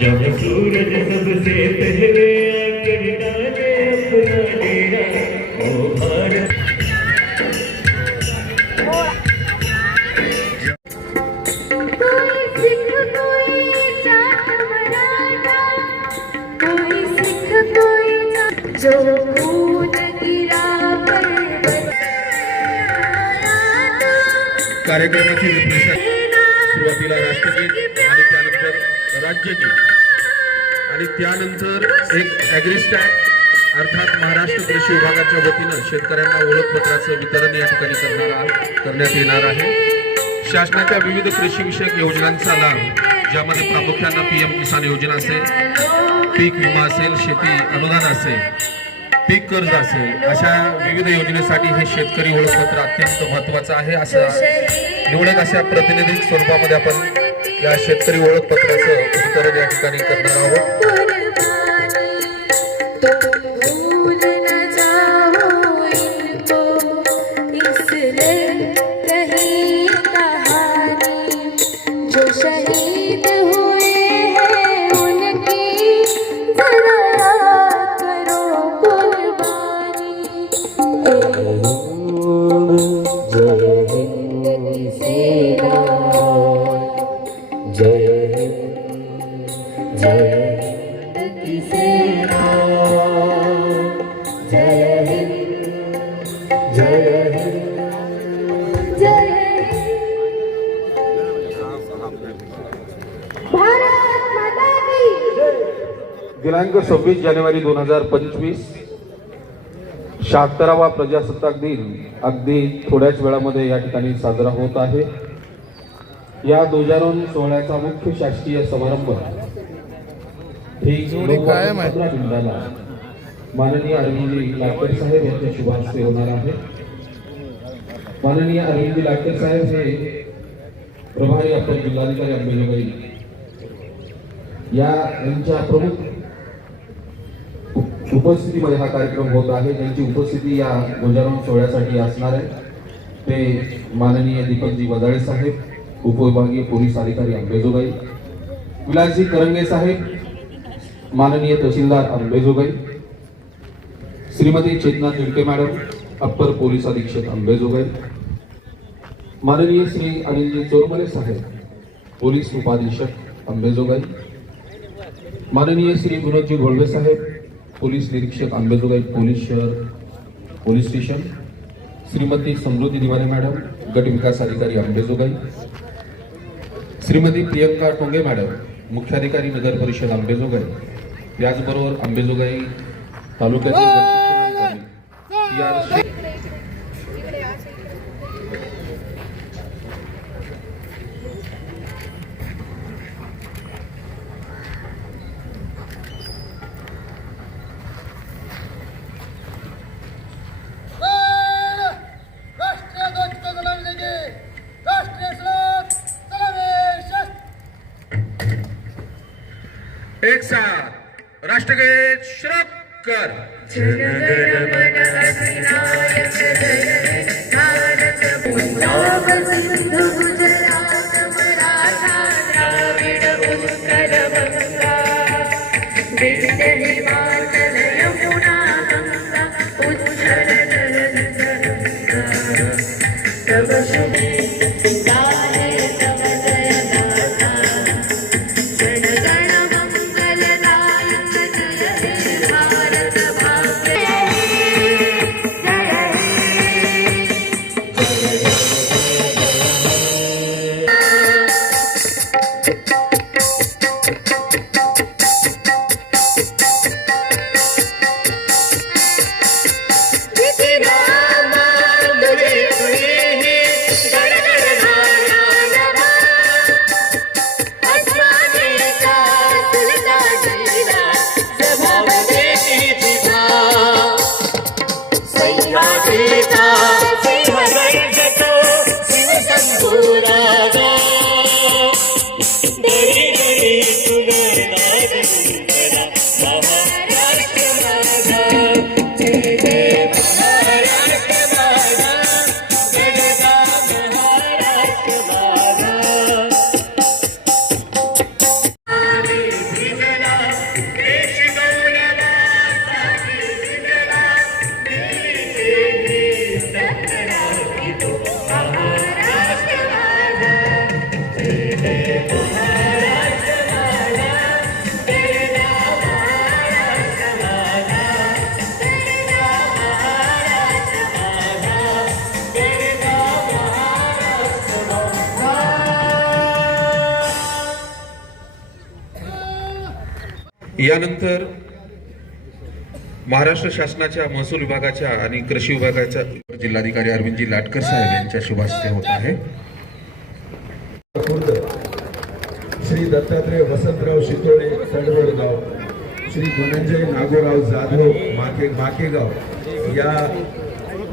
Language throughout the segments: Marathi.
जब सूरज सबसे पहले आकर डाले अपना डेरा ओ भारत। कोई सिख कोई जाट मराठा कोई सिख कोई जाट जो खून गिरा पर्वत कार्यक्रमाचे सुरुवातीला राष्ट्रगीत राज्यगीत आणि त्यानंतर एक ॲग्रिस्टॅक अर्थात महाराष्ट्र कृषी विभागाच्या वतीनं शेतकऱ्यांना ओळखपत्राचं वितरण या ठिकाणी करणार करण्यात येणार आहे. शासनाच्या विविध कृषीविषयक योजनांचा लाभ ज्यामध्ये प्रामुख्यानं पी एम किसान योजना असेल पीक विमा असेल शेती अनुदान असेल पीक कर्ज असेल अशा विविध योजनेसाठी हे शेतकरी ओळखपत्र अत्यंत महत्वाचं आहे असं निवडक अशा प्रतिनिधी स्वरूपामध्ये आपण या शेतकरी ओळखपत्राचं वितरण या ठिकाणी करणार आहोत. जय। जय। सेना जय हिंद। जय हिंद। जय। दिनांक सव्वीस जानेवारी दोन हजार पंचवीस शहात्तरावा प्रजासत्ताक दिन अगदी थोड्याच वेळामध्ये या ठिकाणी साजरा होत आहे. या ध्वजारोहण सोहळ्याचा मुख्य शासकीय समारंभ माननीय अरविंदजी लाटकर साहेब यांच्या शुभ हस्ते होणार आहे. माननीय अरविंदजी लाटकर साहेब हे प्रभारी आपण जिल्हाधिकारी अंबेजोगाई या यांच्या प्रमुख उप- उपस्थितीमध्ये हा कार्यक्रम होत आहे. त्यांची उपस्थिती या ध्वजारोहण सोहळ्यासाठी असणार आहे. ते माननीय दीपकजी वदाळे साहेब उपविभागीय पोलीस अधिकारी अंबेजोगाई विलासजी करंगे साहेब माननीय तहसीलदार Ambejogai Shrimati Chetana Tidke madam upper police अधीक्षक अंबेजोगाई माननीय श्री अनिलजी चोरमले साहेब पोलीस उपाधीक्षक अंबेजोगाई माननीय श्री विनोदजी घोळवे साहेब पोलीस निरीक्षक आंबेजोगाई पोलीस शहर police station Shrimati Samruddhi Diwane madam गट विकास अधिकारी आंबेजोगाई श्रीमती प्रियंका टोंगे मॅडम मुख्याधिकारी नगर परिषद आंबेजोगाई. याचबरोबर आंबेजोगाई तालुक्यातील राष्ट्रगीत श्रक कर यानंतर महाराष्ट्र शासनाच्या महसूल विभागाच्या आणि कृषी विभागाच्या जिल्हाधिकारी अरविंदजी लाटकर साहेब यांच्या शुभ हस्ते होत आहे. श्री दत्तात्रय वसंतराव शितोळे तडवडगाव श्री धनंजय नागोराव जाधव माके माकेगाव या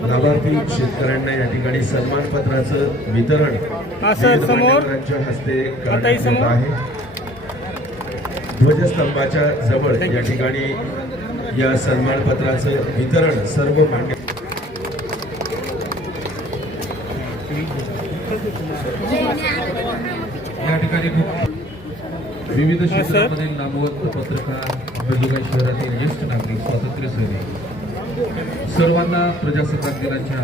लाभार्थी शेतकऱ्यांना या ठिकाणी सन्मान पत्राचं वितरण हस्ते करण्यात. आहे. ध्वजस्तंभाच्या जवळ या ठिकाणी या सन्मान पत्राचं वितरण सर्व मान्य या ठिकाणी खूप विविध क्षेत्रामधील नामवंत पत्रकार अंबेजोगाई शहरातील ज्येष्ठ नागरिक स्वातंत्र्य सैनिक सर्वांना प्रजासत्ताक दिनाच्या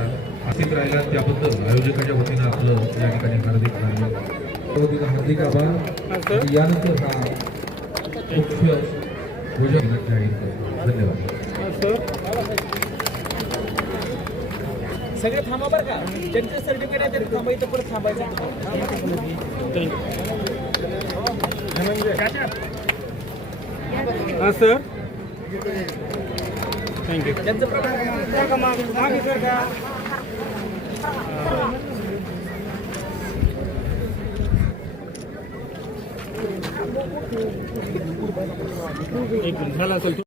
आसिक राहिला. त्याबद्दल आयोजकाच्या वतीनं आपलं या ठिकाणी हार्दिक हार्दिक आभार. आणि यानंतर हा मुख्य भोजन जाहीर करतो धन्यवाद सगळे थांबा बरं का. ज्यांचे सर्टिफिकेट आहे ते थांबा इथं परत थांबायचं. हां सर थँक्यू त्यांचं प्रमाण मागे सर का एक मिनिट झाला असेल तू